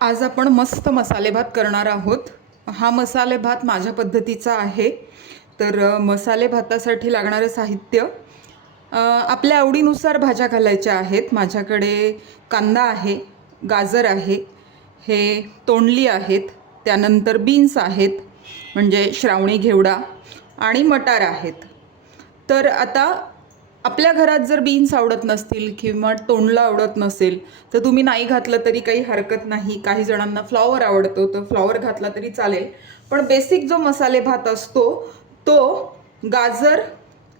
आज आपण मस्त मसाले भात करणार आहोत। हा मसाले भात माझ्या पद्धतीचा आहे। तर मसाले भातासाठी लागणारे साहित्य आपल्या आवडीनुसार भाज्या घालायच्या आहेत। माझ्याकडे कांदा आहे, गाजर आहे, हे तोंडली आहेत, त्यानंतर बीन्स आहेत म्हणजे श्रावणी घेवडा आणि मटार आहेत। तर आता आपल्या घरात जर बीन्स आवडत नसतील किंवा तोंडला आवडत नसेल तर तुम्ही नाही घातलं तरी काही हरकत नाही। काही जणांना फ्लॉवर आवडतो तर फ्लॉवर घातला तरी चालेल। पण बेसिक जो मसाले भात असतो तो गाजर,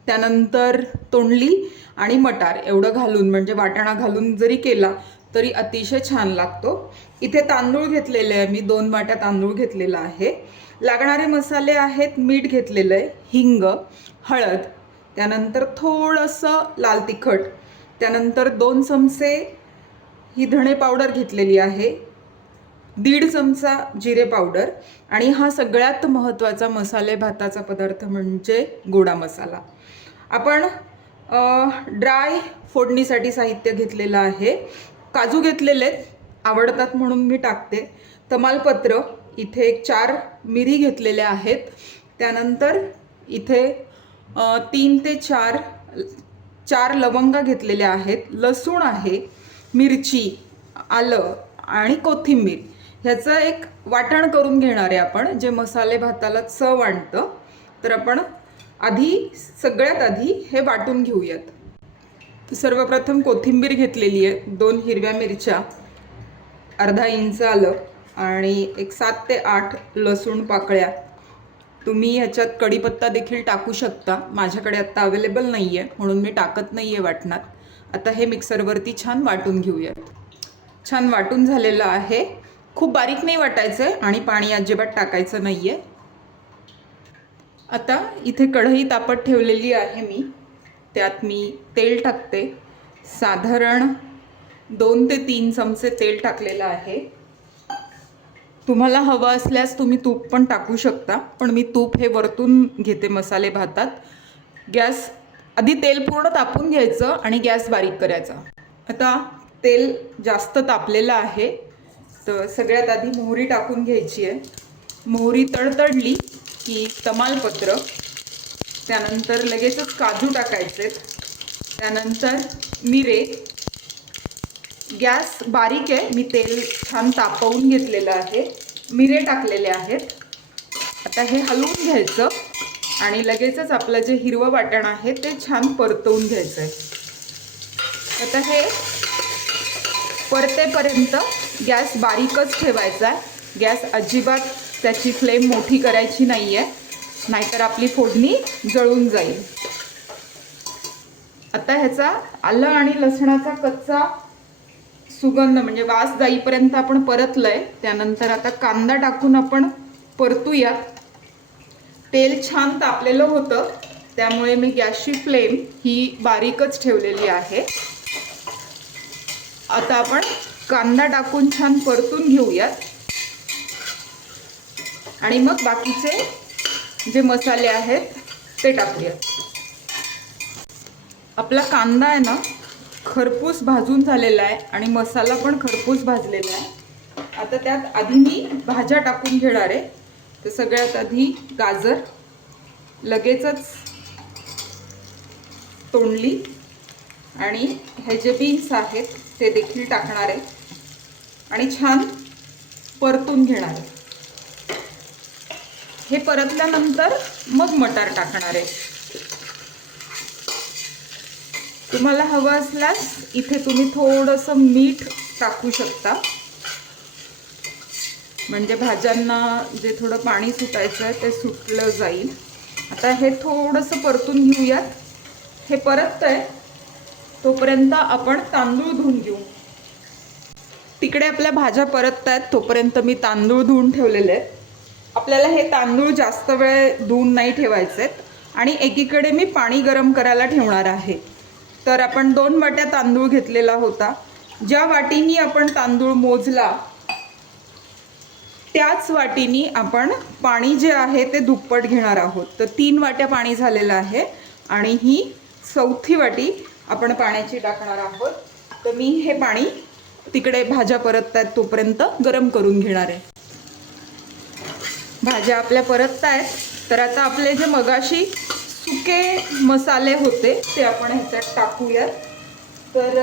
त्यानंतर तोंडली आणि मटार एवढं घालून म्हणजे वाटाणा घालून जरी केला तरी अतिशय छान लागतो। इथे तांदूळ घेतलेले आहे, मी 2 वाट्या तांदूळ घेतलेला आहे। लागणारे मसाले आहेत, मीठ घेतलेलं आहे, हिंग, हळद, त्यानंतर थोडंसं लाल तिखट, त्यानंतर 2 चमचे ही धणे पावडर घेतलेली आहे, 1.5 चमचा जिरे पावडर आणि हा सगळ्यात महत्त्वाचा मसाले भाताचा पदार्थ म्हणजे गोडा मसाला। आपण ड्राय फोडणीसाठी साहित्य घेतलेलं आहे। काजू घेतलेले आवडतात म्हणून मी टाकते, तमालपत्र इथे एक 4 मिरी घेतलेल्या आहेत, त्यानंतर इथे 3 ते 4 लवंगा घेतलेल्या आहेत, लसूण आहे, मिरची, आलं आणि कोथिंबीर ह्याचं एक वाटण करून घेणार आहे आपण, जे मसाले भाताला चव आणतं। तर आपण सगळ्यात आधी हे वाटून घेऊयात। सर्वप्रथम कोथिंबीर घेतलेली आहे, 2 हिरव्या मिरच्या, अर्धा इंच आलं आणि एक 7 ते 8 लसूण पाकळ्या। तुम्ही ह्याच्यात कढीपत्ता देखील टाकू शकता, माझ्याकडे आत्ता अवेलेबल नाही आहे म्हणून मी टाकत नाही आहे वाटणात। आता हे मिक्सरवरती छान वाटून घेऊयात। छान वाटून झालेलं आहे, खूप बारीक नाही वाटायचं आहे आणि पाणी अजिबात टाकायचं नाही आहे। आता इथे कढई तापत ठेवलेली आहे मी, त्यात मी तेल टाकते, साधारण 2 ते 3 चमचे तेल टाकलेलं आहे। तुम्हाला हवं असल्यास तुम्ही तूप पण टाकू शकता, पण मी तूप हे वरतून घेते मसाले भातात। गॅस आधी तेल पूर्ण तापून घ्यायचं आणि गॅस बारीक करायचा। आता तेल जास्त तापलेलं आहे तर सगळ्यात आधी मोहरी टाकून घ्यायची आहे। मोहरी तडतडली की तमालपत्र, त्यानंतर लगेचच काजू टाकायचे, त्यानंतर मिरे। गॅस बारीक आहे, मी तेल छान तापवून घेतलेलं आहे, मिरे टाकलेले आहेत। आता हे हलवून घ्यायचं आणि लगेचच आपलं जे हिरवं वाटण आहे ते छान परतवून घ्यायचं आहे। आता हे परतेपर्यंत गॅस बारीकच ठेवायचा आहे, गॅस अजिबात त्याची फ्लेम मोठी करायची नाही आहे, नाहीतर आपली फोडणी जळून जाईल। आता ह्याचा आलं आणि लसणाचा कच्चा सुगंध म्हणजे वास जाईपर्यंत आपण परतलंय। त्यानंतर आता कांदा टाकून आपण परतूया। तेल छान तापलेलं होतं त्यामुळे मी गॅसची फ्लेम ही बारीकच ठेवलेली आहे। आता आपण कांदा टाकून छान परतून घेऊयात आणि मग बाकीचे जे मसाले आहेत ते टाकूयात। आपला कांदा आहे ना खरपूस भाजून झालेला आहे आणि मसाला पण खरपूस भाजलेला आहे। आता त्यात आधी मी भाज्या टाकून घेणार आहे। तर सगळ्यात आधी गाजर, लगेचच तोंडली आणि हे जे बीन्स आहेत ते देखील टाकणार आहे आणि छान परतून घेणार आहे। हे परतल्यानंतर मग मटार टाकणार आहे। तुम्हाला हवं असल्यास इथे तुम्ही थोडंसं मीठ टाकू शकता, म्हणजे भाज्यांना जे थोडं पाणी सुटायचं आहे ते सुटलं जाईल। आता हे थोडंसं परतून घेऊयात। हे परततंय तोपर्यंत आपण तांदूळ धुवून घेऊ। तिकडे आपल्या भाज्या परततायत तोपर्यंत मी तांदूळ धुवून ठेवलेले आहेत। आपल्याला हे तांदूळ जास्त वेळ धुवून नाही ठेवायचे आहेत आणि एकीकडे मी पाणी गरम करायला ठेवणार आहे। तर आपण 2 वाट्या तांदूळ घेतलेला होता, ज्या वाटीनी आपण तांदूळ मोजला त्याच वाटीनी आपण पाणी जे आहे ते दुप्पट घेणार आहोत। तर 3 वाट्या पाणी झालेलं आहे आणि ही 4थी वाटी आपण पाण्याची टाकणार आहोत। तर मी हे पाणी तिकडे भाज्या परततायत तोपर्यंत गरम करून घेणार आहे. भाज्या आपल्या परततायत. तर आता आपले जे मगाशी सुके मसाले होते ते आपण ह्याच्यात टाकूयात. तर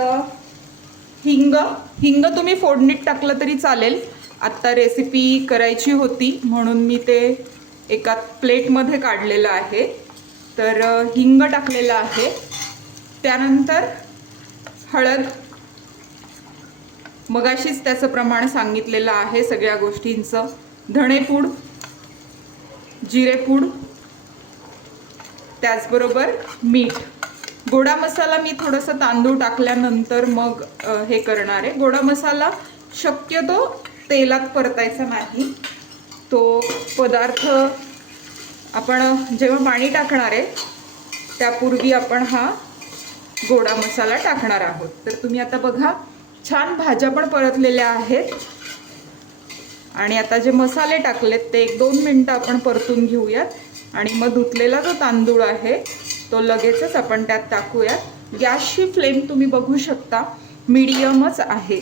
हिंग तुम्ही फोडणीत टाकलं तरी चालेल. आत्ता रेसिपी करायची होती म्हणून मी ते एका प्लेटमध्ये काढलेलं आहे. तर हिंग टाकलेलं आहे. त्यानंतर हळद, मगाशीच त्याचं प्रमाण सांगितलेलं आहे सगळ्या गोष्टींचं. धणेपूड, जिरेपूड, त्याचबरोबर मीठ. गोडा मसाला मी थोडंसं तांदूळ टाकल्यानंतर मग हे करणार आहे. गोडा मसाला शक्यतो तेलात परतायचा नाही. तो पदार्थ आपण जेव्हा पाणी टाकणार आहे त्यापूर्वी आपण हा गोडा मसाला टाकणार आहोत. तर तुम्ही आता बघा, छान भाज्या पण परतलेल्या आहेत. आणि आता जे मसाले टाकलेत ते 1-2 मिनटं आपण परतून घेऊयात. आणि मग धुतलेला जो तांदूळ आहे तो लगेचच आपण त्यात टाकूयात. गॅसची फ्लेम तुम्ही बघू शकता मीडियमच आहे.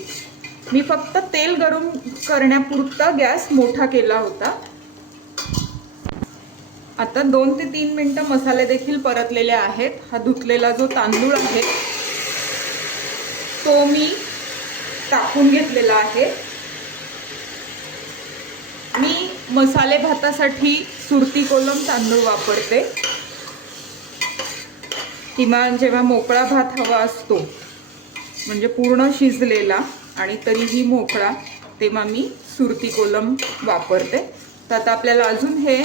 मी फक्त तेल गरम करण्यापुरता गॅस मोठा केला होता. आता 2 ते 3 मिनटं मसाले देखील परतलेले आहेत. हा धुतलेला जो तांदूळ आहे तो मी टाकून घेतलेला आहे. मी मसाले भातासाठी सुरती कोलम तांदूळ वापरते. किमान जेव्हा मोकळा भात हवा असतो म्हणजे पूर्ण शिजलेला आणि तरीही मोकळा, तेव्हा मी सुरती कोलम वापरते. तर आता आपल्याला अजून हे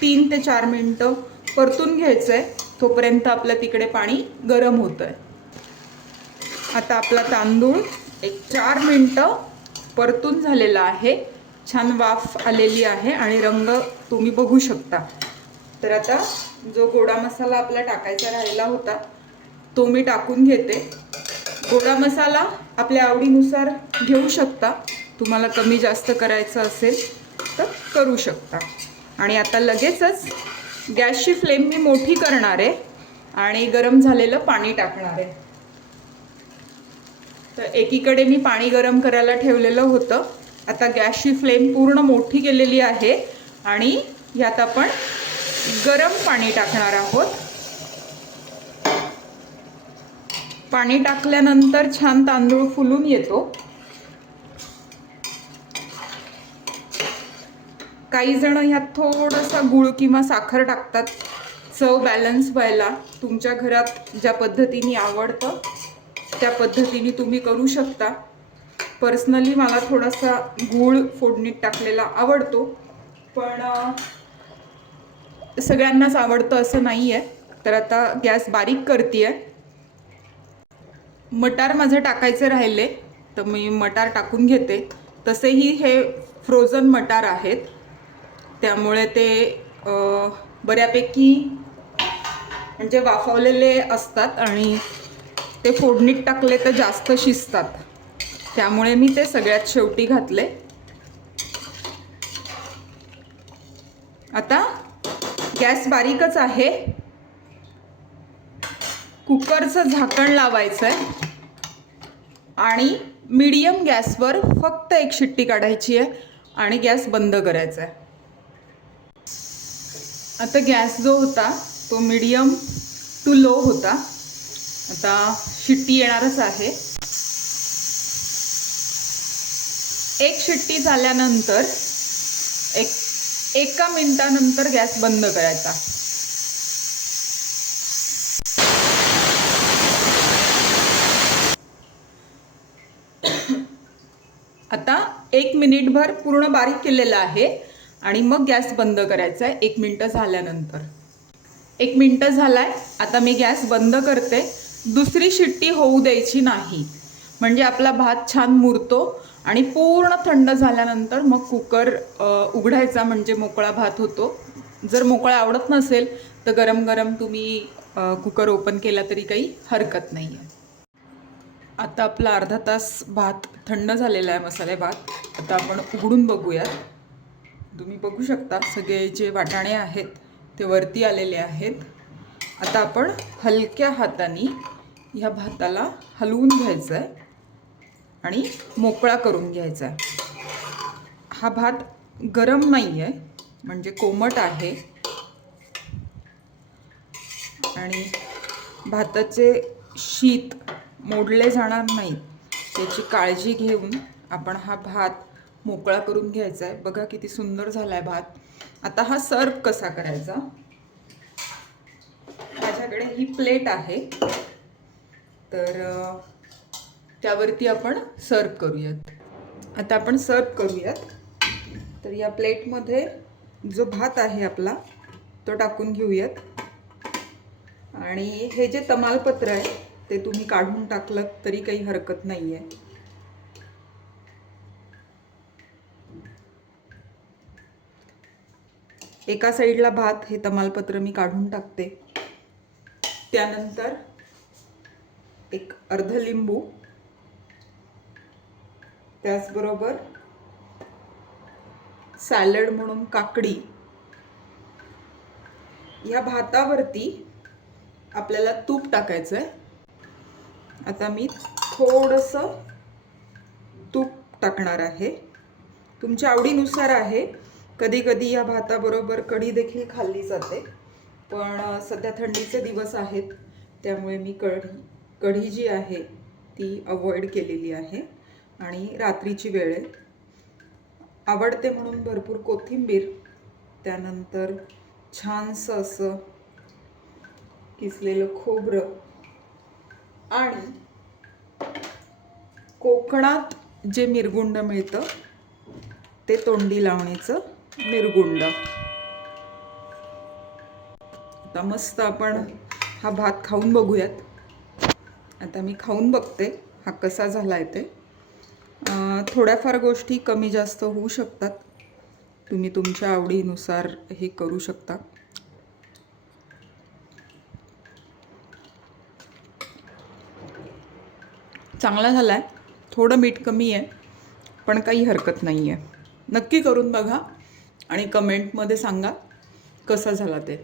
3 ते 4 मिनटं परतून घ्यायचं आहे. तोपर्यंत आपलं तिकडे पाणी गरम होतं आहे. आता आपला तांदूळ 4 मिनटं परतून झालेला आहे. छान वाफ आलेली आहे आणि रंग तुम्ही बघू शकता. तर आता जो गोडा मसाला आपला टाकायचा राहिला होता तो मी टाकून घेते. गोडा मसाला आपल्या आवडीनुसार घेऊ शकता. तुम्हाला कमी जास्त करायचं असेल तर करू शकता. आणि आता लगेचच गॅसची फ्लेम मी मोठी करणार आहे आणि गरम झालेलं पाणी टाकणार आहे. तर एकीकडे मी पाणी गरम करायला ठेवलेलं होतं. आता गॅसची फ्लेम पूर्ण मोठी केलेली आहे आणि यात आपण गरम पाणी टाकणार आहोत. पाणी टाकल्यानंतर छान तांदूळ फुलून येतो. काही जण ह्यात थोडासा गूळ किंवा साखर टाकतात चव बॅलन्स व्हायला. तुमच्या घरात ज्या पद्धतीने आवडतं त्या पद्धतीने तुम्ही करू शकता. पर्सनली मला थोडासा गूळ फोडणीत टाकलेला आवडतो, पण सगळ्यांनाच आवडतं असं नाही आहे. तर आता गॅस बारीक करते आहे. मटार माझं टाकायचे राहिले तर मी मटार टाकून घेते. तसेही हे फ्रोझन मटार आहेत त्यामुळे ते बऱ्यापैकी म्हणजे वाफवलेले असतात आणि ते फोडणीत टाकले तर जास्त शिजतात. त्यामुळे मी ते सगळ्यात शेवटी घातले. आता गॅस बारीकच आहे. कुकरचं झाकण लावायचं आहे आणि मीडियम गॅसवर फक्त 1 शिट्टी काढायची आहे आणि गॅस बंद करायचा आहे. आता गॅस जो होता तो मीडियम टू लो होता. आता शिट्टी येणारच आहे. 1 शिट्टी झाल्यानंतर 1 मिनिटानंतर गॅस बंद करायचा. आता 1 मिनिटभर पूर्ण बारीक केलेला आहे आणि मग गॅस बंद करायचा आहे 1 मिनिट झाल्यानंतर. 1 मिनिट झालाय. आता मी गॅस बंद करते. दुसरी शिट्टी होऊ द्यायची नाही म्हणजे आपला भात छान मुरतो. आणि पूर्ण थंड झाल्यानंतर मग कुकर उघडायचा म्हणजे मोकळा भात होतो. जर मोकळा आवडत नसेल तर गरम गरम तुम्ही कुकर ओपन केला तरी काही हरकत नाही आहे. आता आपला अर्धा तास भात थंड झालेला आहे, मसाले भात. आता आपण उघडून बघूयात. तुम्ही बघू शकता सगळे जे वाटाणे आहेत ते वरती आलेले आहेत. आता आपण हलक्या हाताने ह्या भाताला हलवून घ्यायचं आहे. आणि मोकळा करून घ्यायचा आहे. हा भात गरम नाही आहे, म्हणजे कोमट आहे. आणि भाताचे शीत मोडले जाणार नाहीत याची काळजी घेऊन आपण हा भात मोकळा करून घ्यायचा आहे. बघा किती सुंदर झाला आहे भात. आता हा सर्व कसा करायचा. माझ्याकडे ही प्लेट आहे, तर त्यावरती आपण सर्व करूयात. आता आपण सर्व करूयात. तर या प्लेटमध्ये जो भात आहे आपला तो टाकून घेऊयात. आणि हे जे तमालपत्र आहे ते तुम्ही काढून टाकलं तरी काही हरकत नाही आहे. एका साईडला भात हे तमालपत्र मी काढून टाकते. त्यानंतर एक अर्ध लिंबू, त्याचबरोबर सॅलड म्हणून काकडी. या भातावरती आपल्याला तूप टाकायचं आहे. आता मी थोडंसं तूप टाकणार आहे, तुमच्या आवडीनुसार आहे. कधी कधी या भाताबरोबर कढी देखील खाल्ली जाते, पण सध्या थंडीचे दिवस आहेत त्यामुळे मी कढी जी आहे ती अवॉइड केलेली आहे. आणि रात्रीची वेळ आहे. आवडते म्हणून भरपूर कोथिंबीर, त्यानंतर छानसं असं किसलेलं खोबरं आणि कोकणात जे मिरगुंड मिळतं ते तोंडी लावण्याचं मिरगुंड. आता मस्त आपण हा भात खाऊन बघूयात. आता मी खाऊन बघते हा कसा झाला आहे ते. थोड्याफार गोष्टी कमी जास्त होऊ शकतात, तुम्ही तुमच्या आवडीनुसार हे करू शकता. चांगला झाला आहे. थोडं मीठ कमी आहे, पण काही हरकत नाही आहे. नक्की करून बघा आणि कमेंटमध्ये सांगा कसा झाला ते.